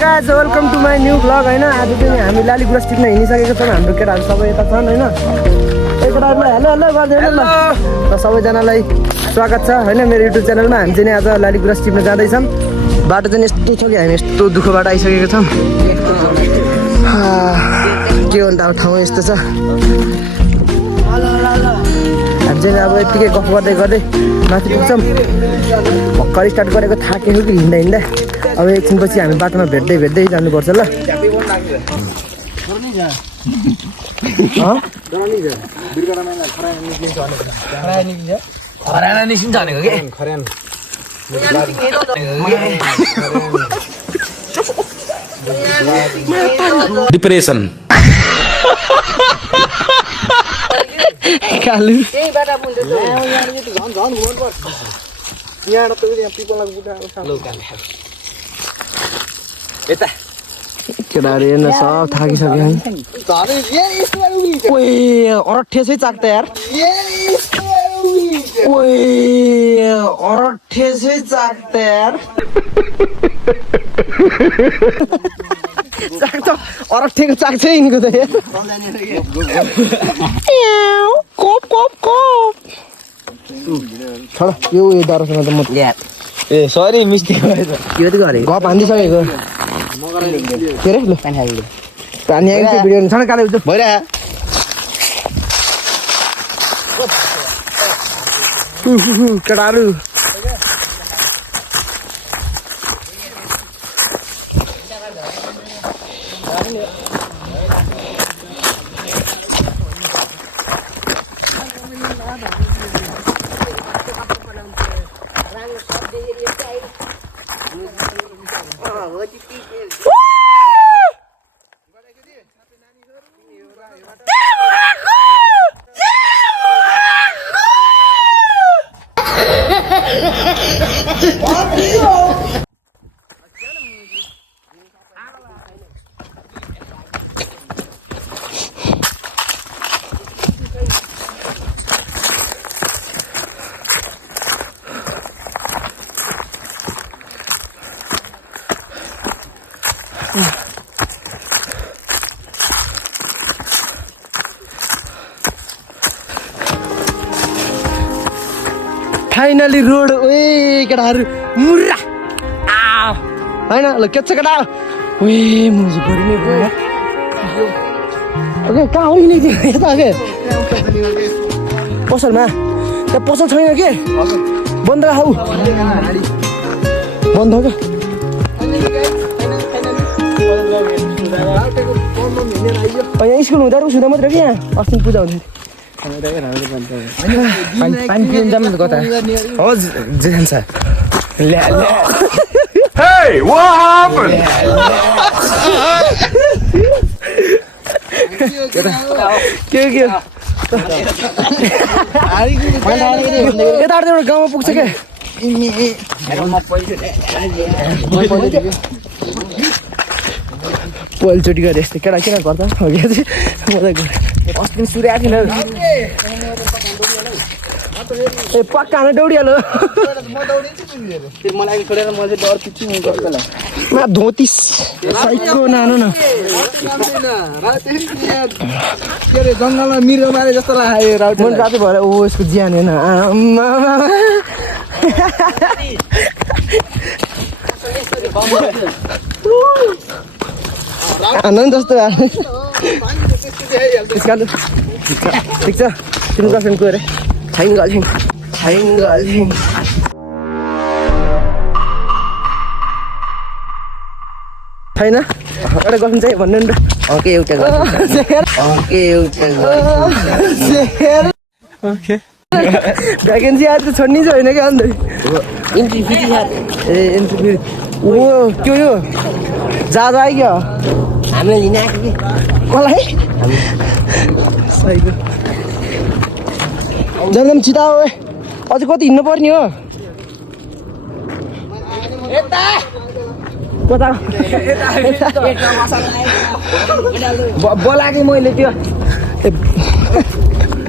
Guys welcome to my new blog होइन। आज चाहिँ हामी लालीगुडा स्ट्रिटमा हिँडिसकेको छौँ। हाम्रो केटाहरू सबै यता छन् होइन। केटाहरूलाई हेलो हेलो गरिदिनु ल। र सबैजनालाई स्वागत छ होइन मेरो युट्युब च्यानलमा। हामी चाहिँ आज लालीगुडा स्ट्रिटमा जाँदैछौँ। बाटो चाहिँ यस्तो छ कि हामी यस्तो दुःखबाट आइसकेको छौँ। के भन्दा अब ठाउँ यस्तो छ। हामी चाहिँ अब यत्तिकै गफ गर्दै गर्दै माथि पुग्छौँ। भर्खर स्टार्ट गरेको थाकेको कि हिँड्दा हिँड्दा अब एकछिनपछि हामी बाटोमा भेट्दै भेट्दै जानुपर्छ ल। डिप्रेसन कालु केटाहरू हेर्न सब थाकिसक्यो। अरठेसै चाक्दा यार। अरठेसै चाक्दा यार। चाक्छ अरठेको चाक्छ यिनको त यार। कप कप कप छोड यो डरसँग त म ए सरी मिस्टेक भएछ। यो त गरेँ गफ हानिदिइसकेको के अरे ल पानी आएको थियो भिडियो छ काले भइरह केटाहरू फाइनली रोड ओए केटाहरू मुर्रा होइन ल के छ केटा ओए मुजी गरिने भयो। ओके कहाँ हो नि त्यो यता के पसलमा त्यहाँ पसल छैन के बन्द हौ बन्द हो क्या यहाँ स्कुल हुँदा सुधा मात्रै क्या अस्ति पूजा हुन्थ्यो। पानी पिउनु जाऊँ न कता हो जे जान्छ ल्या ल्या Hey, what happened? के यताबाट एउटा गाउँमा पुग्छ क्या पहिलोचोटि गरेँ यस्तो केटा किन गर्दा मजा गरेँ अस्ति सुर्या थिएन ए पक्का हाने दौडिहाल्यो धोती साइकको नानो न जङ्गलमा मिरो मारे जस्तो लाग्यो राउटे मन रातो भएर ओ यसको ज्यान होइन आनन्द जस्तो ठिक छ तिम्रो गर्लफ्रेन्ड को अरे छैन गर्लफ्रेन्ड छैन एउटा गर्लफ्रेन्ड चाहिँ भन्नु नि त ओके एउटा भ्याकेन्सी आज छोड्ने चाहिँ होइन क्या अन्त इन्ट्री फी ए एन्ट्री फी ओ त्यो यो जहाज आइक्यो हामीले लिन आएको कि कसलाई जाँदा छिटा हो अझ कति हिँड्नु पर्ने हो कता बोलाएँ मैले त्यो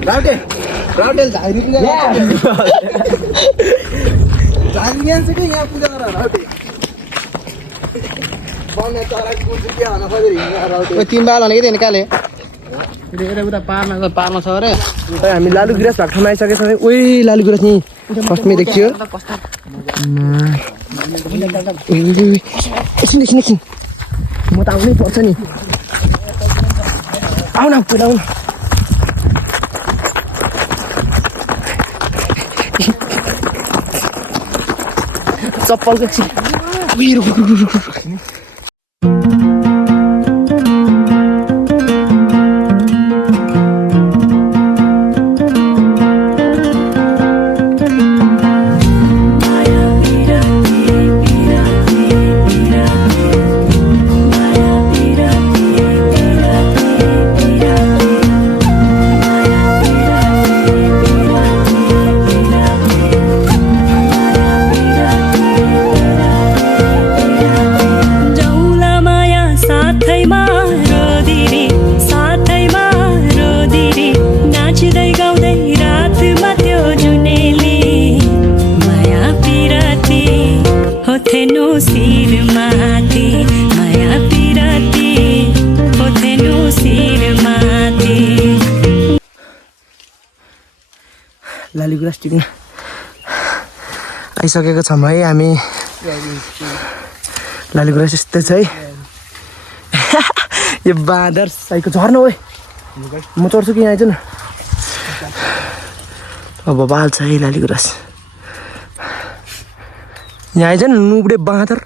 राउटे झाइरी यहाँ पूजा गर राउटे तिन बाल भनेको थिएन काले उता पार्न छ अरे खै हामी लालु गुराँस भएको ठाउँमा आइसकेको छौँ। ओइ लालु गुराँस नि फर्स्टमै देखियो। एकछिन एकछिन एकछिन म त आउनै पर्छ नि। आउन पहिला आउन। चप्पलको एकछिन लालु गुराँस टिप्न आइसकेको छौँ है हामी। लालु गुराँस यस्तै छ है। यो बाँदर साइको झर्न हो म चढ्छु कि यहाँ आइज न। अब बाल्छ है लालु गुराँस। यहाँ आइज न नुब्डे बाँदर।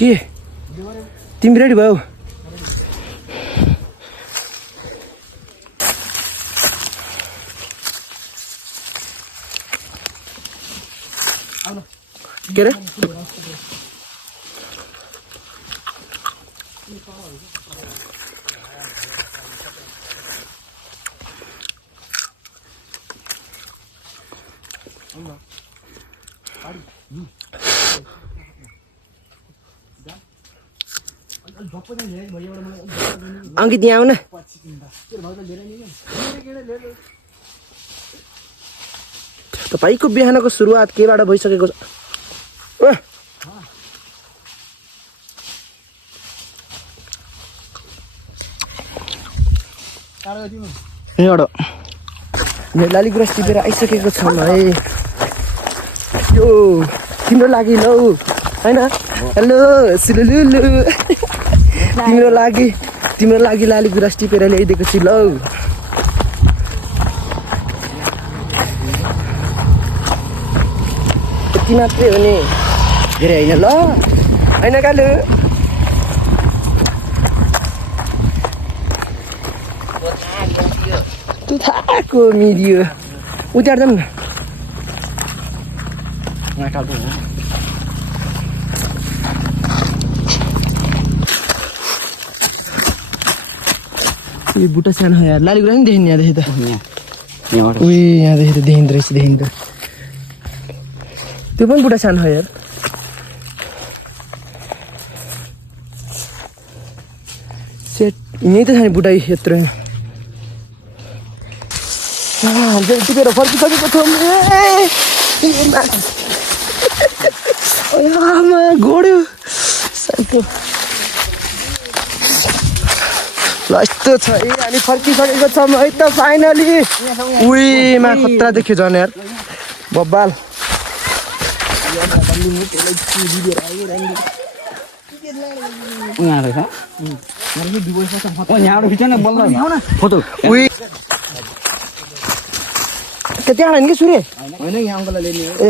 के तिमी रेडी भयो? के अरे अंकित यहाँ आऊ न। तपाईको बिहानको सुरुवात केबाट भइसकेको छ? लालु गुराँस टिपेर आइसकेको छौँ है। यो तिम्रो लागि लौ हैन। हेलो सुलुलुलु तिम्रो लागि लालु गुराँस टिपेर ल्याइदिएको छु लौ। यति मात्रै हो नि, धेरै होइन ल हैन कालु। तुथाको मिडियो उतार जाऊँ न। ये बुटा सानो है यार। लालु गुराँस नि देखिन्न यहाँ देखि त। उही यहाँदेखि त देखिँदो रहेछ देखिँदो। त्यो पनि बुटा सानो है यार। सेट यहीँ त छ नि बुटा यत्रो होइन। टिपेर फर्किसकेको छौँ। आमा घोड्यो साइको। ल यस्तो छ है। अनि फर्किसकेको छौँ है त फाइनली। उहीमा खतरा देख्यो झन् यार बब्बाल। त्यहाँ होइन कि सूर्य होइन यहाँ अङ्कललाई लिने हो। ए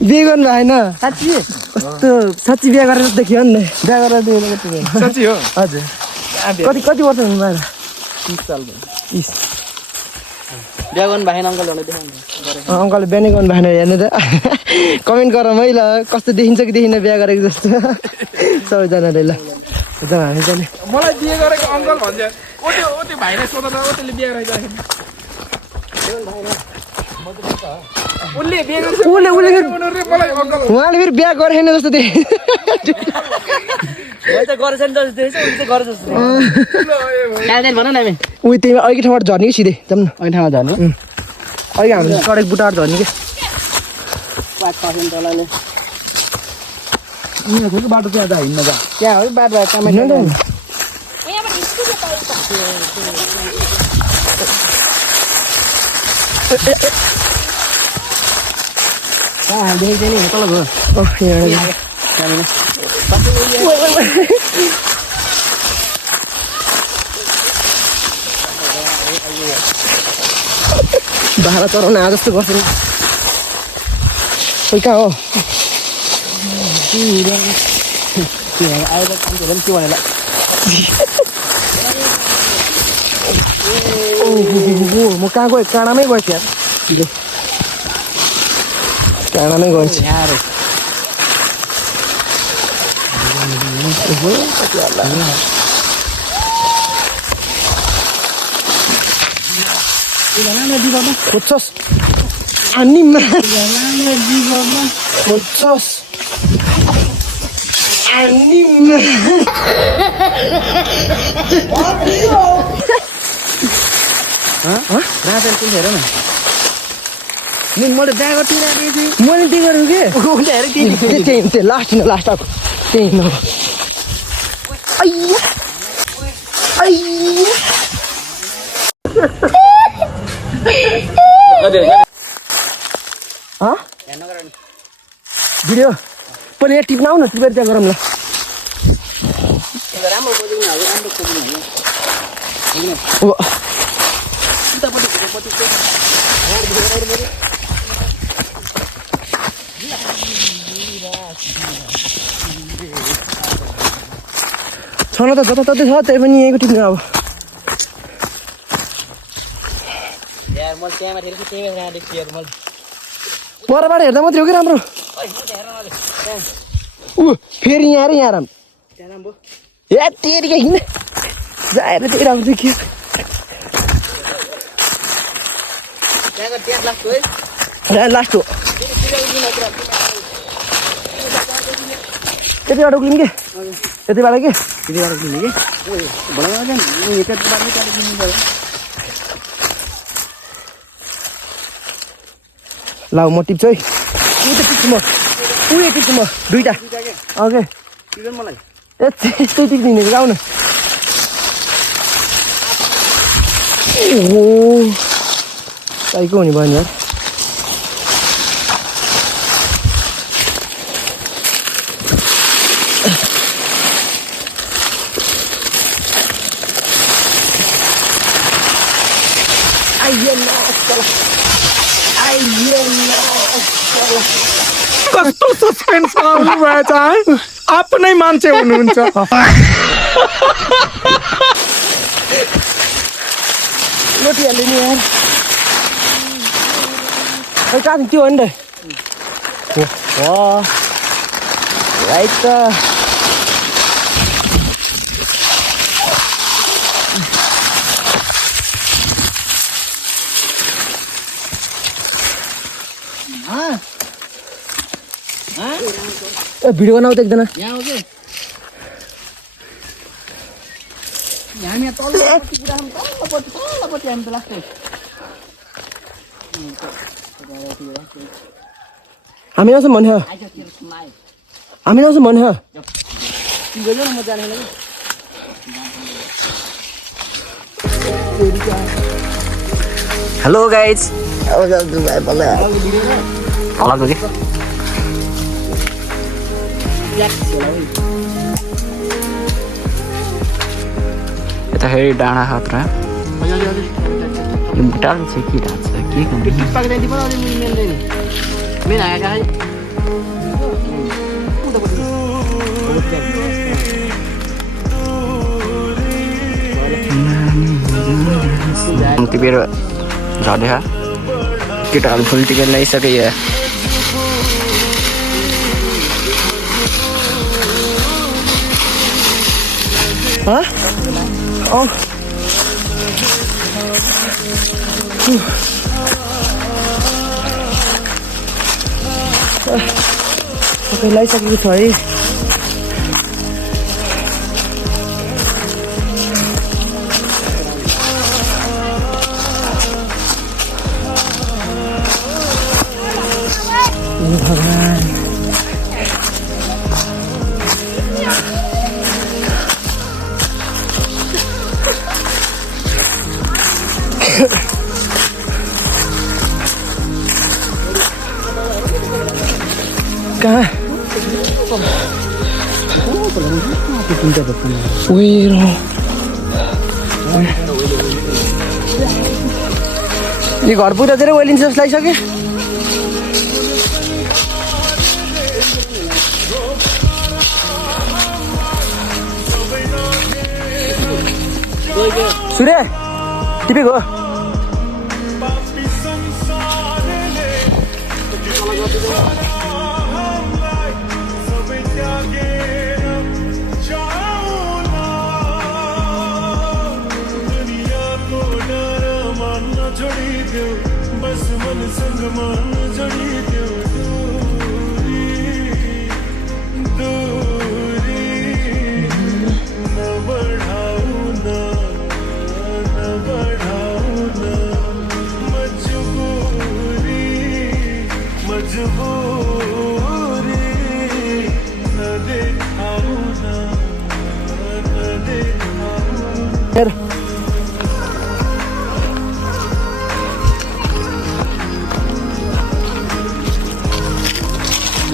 बिहे गर्नु भएन साँच्ची? कस्तो साँच्ची बिहा गरेर देखियो नि। बिहा गरेर देखेको साँच्ची हो? हजुर। कति वर्ष हुनु भएर? 30 साल भयो। बिहा गर्नु भएन अङ्कलहरूले देखाउनु? अङ्कलले बिहा नै गर्नु भएन हेर्नु त। कमेन्ट गरौँ है ल कस्तो देखिन्छ कि देखिन्न बिहा गरेको जस्तो सबैजनाले। ल हामी जाने। मलाई बिहे गरेको अङ्कल भन्छ। ओटे भाइलाई सोध्दा ओटेले बिहे गरेको उसले उहाँले फेरि बिहा गरेन जस्तो देखेँ भन न उयो त्यही अघि ठाउँबाट झर्ने कि सिधै जाऊँ न अहिले ठाउँमा झर्नु अघि हाम्रो सडक बुटाबाट झर्ने कि बाटो चाहिँ आज हिँड्न जा त्यहाँ हो बाटो हिँड्नु त देखेको नि तल गयो भाडा चढाउन आए जस्तो गर्छ नि खोइ कहाँ हो म कहाँ गएँ काँडामै गएँ यार काँडामै गएछ खोज्छस् अनि खोज्छस् अनि मैले बिहा गर्छु मैले त्यही गरेँ कि त्यही लास्ट अब त्यही न भिडियो पनि यहाँ टिप्न आऊ न टिपेर त्यहाँ गरौँ ल छन त जताततै छ त्यही पनि यहीँको टिप्नु अब परबाट हेर्दा मात्रै हो कि राम्रो फेरि यहाँ र यहाँ राम ए तेरिका हिँड जाएर त्यही राम्रो देखियो लास्ट हो यतिबाट उक्लिनु के यतिबाट के ल म टिप्छु है उयो टिप्छु म दुईटा ओके यस्तै टिप्दिने गाउँ न ओहो साइको हुने भयो नि यार कस्तो सस्पेन्स आउनु भएछ है आफ्नै मान्छे हुनुहुन्छ लोटिहाल्यो नि यार खै कहाँ थियो त्यो हो नि त राइट त भिडियो बनाऊ त एकजना यहाँ हो कि हामी तल्लोपट्टि तल्लोपट्टि हामी त लास्ट हामी नसम्म भन्यो हामी नसम्म भन्यो म जाने हेलो गाइज अलग के यता फेरि डाँडा खतरा बुटाको चाहिँ के ढाँच्छ के टिपेर झर्दै केटाहरू फुल टिपेर ल्याइसके सबै लगाइसकेको छ है भगवान कहाँ यो घर पुग्दा धेरै ओइलिन्छ जस्तो लागिसक्यो सूर्य टिपेको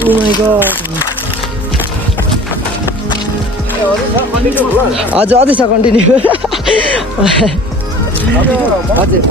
Oh my god. अझै छ कन्टिन्यू हजुर